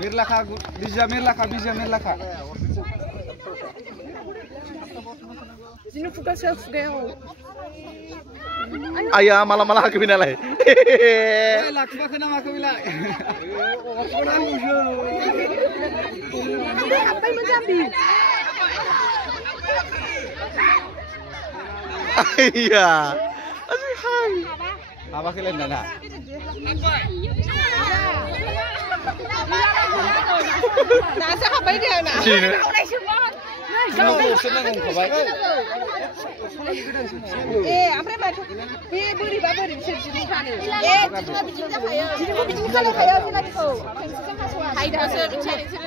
Mirlaka, bisa Mirlaka. Sini fuka self-geo. Ayah malah aku binalai. Lakba kena aku bilang. Apa yang menjadi? Iya. Hai. Apa kalian nana? Nasa kabay dia na. Sino? Senang kabay. Amre maju. Beri bapak di sini sana. Cuma bikin kayo. Jadi mau bikin kalau kayo sila dito. Hai dah sir, cari sir.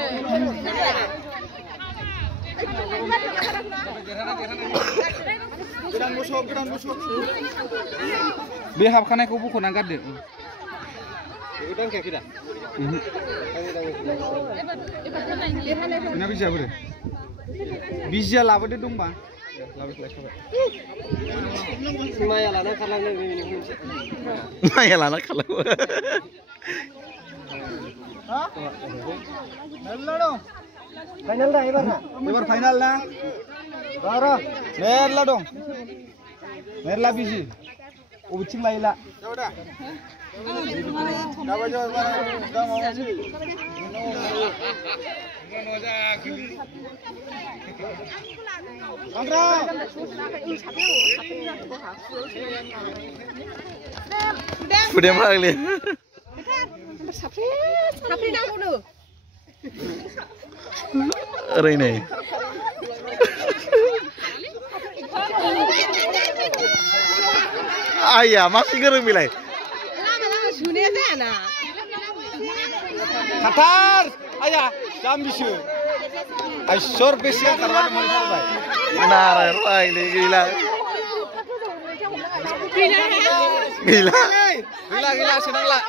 Gedang busuk. Behap kanai kubu kunang gade. Gedang kayak kita. Kenapa bisa bre? Bisa lah bre dong bang. Maya lana kalau. Hah? Final dah ibar final lah. Baru. Merla dong. Merla bisi. Ucing Laila. Udah. Dapat Udah malah Sapri nang dulu. Rene. Ayah masih gerung bilai. Lama sudah sana. Qatar. Ayah, jam bisu. Asyur besi karwan mau sampai. Benar, ini gila. Gila. Gila senang lah.